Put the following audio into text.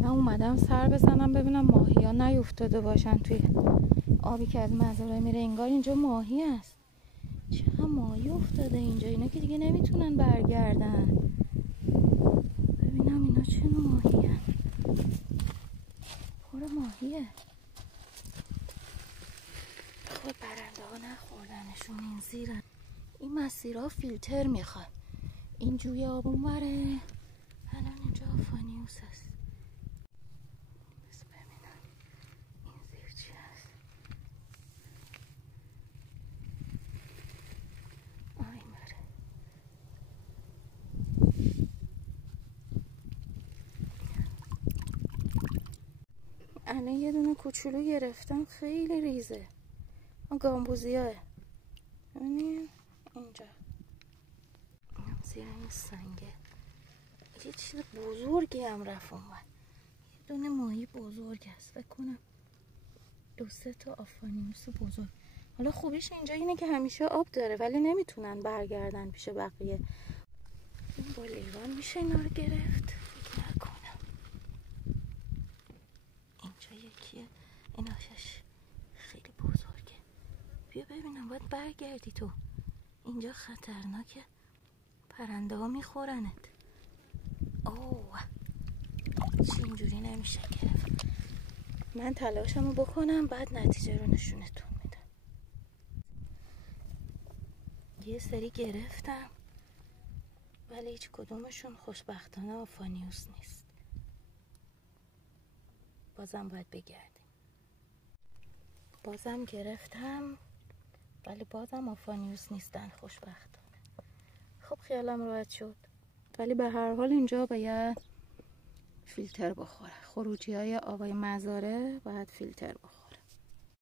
من اومدم سر بزنم ببینم ماهی ها نیفتاده باشن توی آبی که از مزارع میره. انگار اینجا ماهی است. چقدر ماهی افتاده اینجا. اینا که دیگه نمیتونن برگردن. ببینم اینا چه ماهی هست. پر ماهیه. خب پرنده ها نخوردنشون این زیرن. این مسیرها فیلتر میخواد. این جوی آب اونوره. الان اینجا آفانیوس هست. بس ببینم این زیر چی هست. این بره. الان یه دونه کوچولو گرفتم خیلی ریزه. اون گامبوزیاه. ببینیم اینجا. زیر این سنگه یه چیز بزرگی هم رفت اونور. یه دونه ماهی بزرگ هست فکر کنم 2-3 تا آفانیوس بزرگ. حالا خوبیش اینجا اینه که همیشه آب داره ولی نمیتونن برگردن پیش بقیه. این با لیوان میشه اینا رو گرفت. فکر نکنم. اینجا یکیه. این آشش خیلی بزرگه. بیا ببینم باید برگردی تو. اینجا خطرناکه. پرنده ها میخورنت. اوه چی اینجوری نمیشه گرفت. من تلاشمو بکنم بعد نتیجه رو نشونتون میدم. یه سری گرفتم ولی هیچ کدومشون خوشبختانه آفانیوس نیست. بازم باید بگردیم. بازم گرفتم ولی بازم آفانیوس نیستن خوشبختانه. خب خیالم راحت شد. ولی به هر حال اینجا باید فیلتر بخوره. خروجی های آبای مزارع باید فیلتر بخوره.